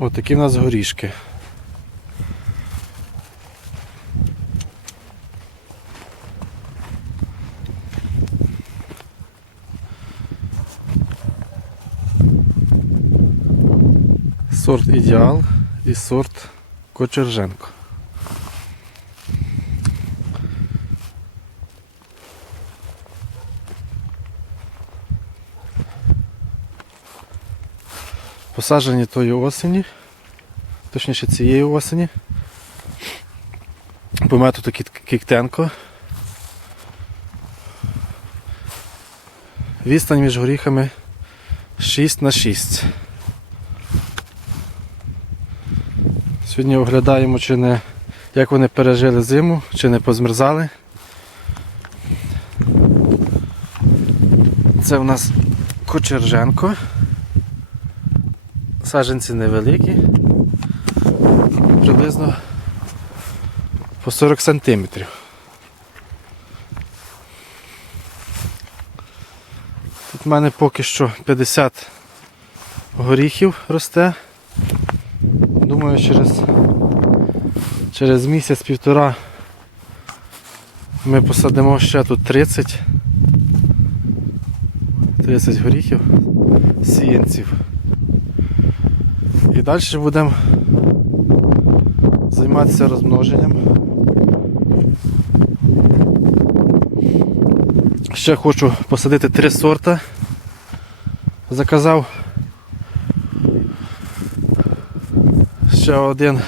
Отакі в нас горішки. Сорт ідеал і сорт Кочерженко. Посаджені тої осені, точніше цієї осені. По методу Кіктенко. Відстань між горіхами 6 на 6. Сьогодні оглядаємо, чи не, як вони пережили зиму, чи не позмерзали. Це у нас Кочерженко. Саджанці невеликі, приблизно по 40 сантиметрів. Тут в мене поки що 50 горіхів росте. Думаю, через, через місяць-півтора ми посадимо ще тут 30. 30 горіхів сіянців. І далі будемо займатися розмноженням. Ще хочу посадити три сорта. Заказав ще один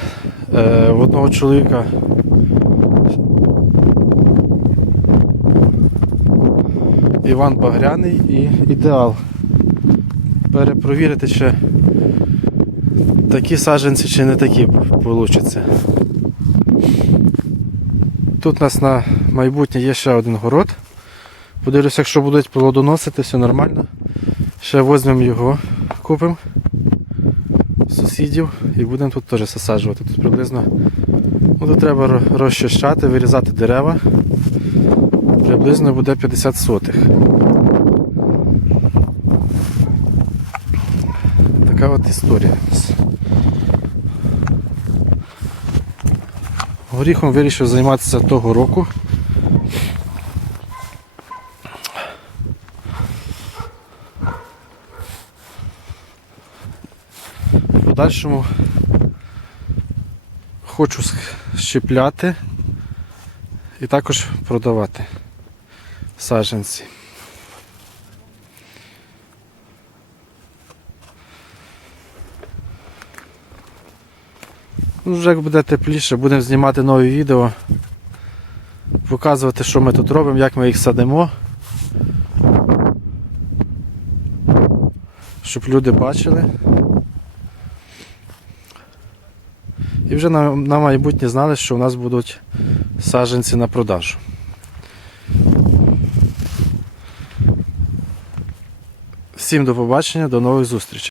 е, в одного чоловіка. Іван Багряний і ідеал. Перепровірити ще такі саджанці чи не такі вийде. Тут у нас на майбутнє є ще один город. Подивлюся, якщо будуть плодоносити, все нормально. Ще візьмемо його, купимо сусідів і будемо тут теж засаджувати. Тут приблизно ну, тут треба розчищати, вирізати дерева. Приблизно буде 50 сотих. Така от історія. Горіхом вирішив займатися того року. В подальшому хочу щепляти і також продавати саджанці. Вже як буде тепліше, будемо знімати нові відео, показувати, що ми тут робимо, як ми їх садимо. Щоб люди бачили. І вже на, на майбутнє знали, що у нас будуть саджанці на продажу. Всім до побачення, до нових зустрічей.